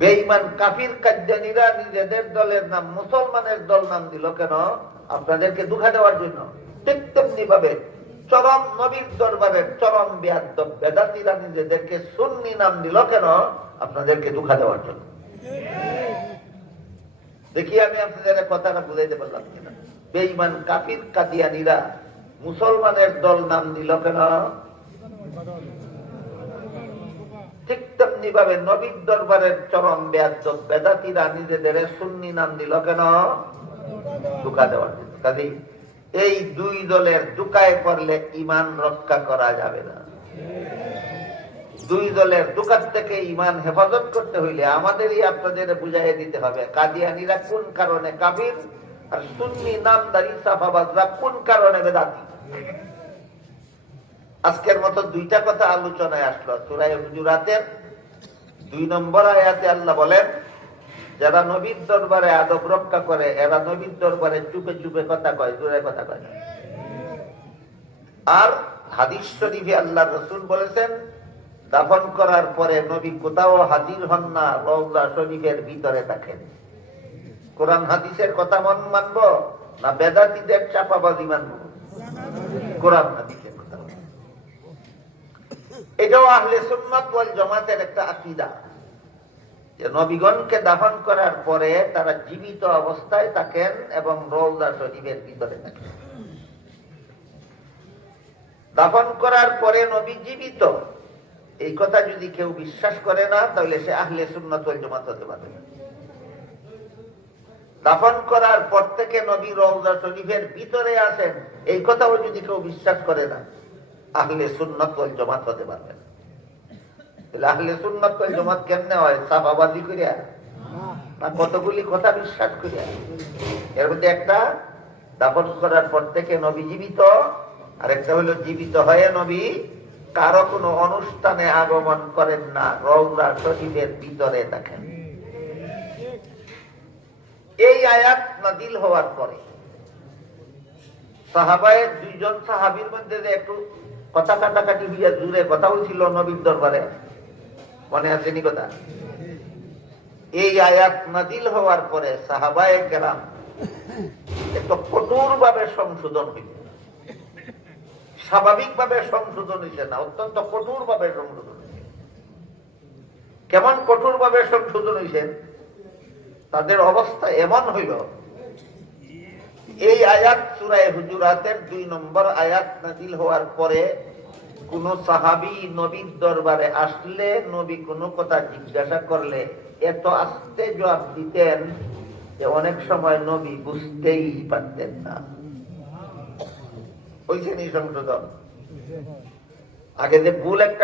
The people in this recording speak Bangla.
বেঈমান কাফির কাদ্যানীরা নিজেদের দলের নাম মুসলমানের দল নাম দিল কেন? আপনাদেরকে ধোঁকা দেওয়ার জন্য। ঠিক তেমনি ভাবে চরম নবীর দরবারের চরম বেয়াদব বেদাতীরা নিজেদেরকে সুন্নি নাম দিল কেন? আপনাদেরকে ধোঁকা দেওয়ার জন্য। দেখি আমি আপনাদের কথাটা বুঝাইতে পারলাম কিনা। বেঈমান কাফির কাদিয়ানীরা মুসলমানের দল নাম দিল কেন? ঠিক তেমনি ভাবে নবীর দরবারের চরম বেয়াদব বেদাতীরা নিজেদের সুন্নি নাম দিল কেন? ধোঁকা দেওয়ার জন্য। কাজেই এই দুই দলের ধোঁকায় পড়লে ঈমান রক্ষা করা যাবে না। দুই দলের ধোঁকার থেকে ঈমান হেফাজত করতে হইলে আমাদেরই আপনাদের বুঝাইয়ে দিতে হবে কাদিয়ানীরা কোন কারণে কাফির আর সুন্নি নামদারি সাফাবাজরা কোন কারণে বেদাতি। আজকের মতো দুইটা কথা আলোচনায় আসলো। সূরা হুজুরাতের 2 নম্বর আয়াতে আল্লাহ বলেন, যারা নবীর দরবারে আদব রক্ষা করে এরা নবীর দরবারে চুপে চুপে কথা কয়, জোরে কথা কয়। আর হাদিস শরীফে আল্লাহ রাসূল বলেছেন, দাফন করার পরে নবী কোথাও হাজির হন না, রওজা শরীফের ভিতরে থাকেন। কোরআন হাদিসের কথা মানব না বেদাতীদের চাপাবাজি মানব? কোরআন হাদিসের কথা। এটাও আহলে সুন্নাত ওয়াল জামাতের একটা আকীদা যে নবীগণকে দাফন করার পরে তারা জীবিত অবস্থায় থাকেন এবং রওজা শরীফের ভিতরে থাকেন। দাফন করার পরে নবী জীবিত, এই কথা যদি কেউ বিশ্বাস করে না তাহলে সে আহলে সুন্নাত ওয়াল জামাত হতে পারে না। দাফন করার পর থেকে নবী রওজা শরীফের ভিতরে আছেন, এই কথাও যদি কেউ বিশ্বাস করে না আহলে সুন্নাত ওয়াল জামাত হতে পারবে না। আহলে সুন্নাত ওয়াল জামাত কেমনে হয়? সাফাবাজি করিয়া না কতগুলি কথা বিশ্বাস করিয়া? এর মধ্যে একটা দাফন করার পর থেকে নবী জীবিত, আর একটা হলো জীবিত হয়ে নবী কারো কোনো অনুষ্ঠানে আগমন করেন না, রওজা শরীফের ভিতরে থাকেন। এই আয়াত নাযিল হওয়ার পরে সাহাবায়ে 2 জন সাহাবীর মধ্যে যে একটু কথা কাটাকাটি হইয়া জুড়ে কথা হয়েছিল নবীর দরবারে, মনে আছে নি কথা? এই আয়াত নাযিল হওয়ার পরে সাহাবায়ে কেরাম একটু কঠোর ভাবে সংশোধন হইল। স্বাভাবিক ভাবে সংশোধন হইছে না, অত্যন্ত কঠোর ভাবে সংশোধন হইছে। কেমন কঠোর ভাবে সংশোধন হইছে? তাদের অবস্থা এমন হইল, এই আয়াত সূরা হুজুরাতের 2 নম্বর আয়াত নাযিল হওয়ার পরে কোন সাহাবী নবীর দরবারে আসলে নবী কোনো কথা জিজ্ঞাসা করলে এত আস্তে জবাব দিতেন যে অনেক সময় নবী বুঝতেই পারতেন না। হইছে নি সংশোধন? আগে যে ভুল একটা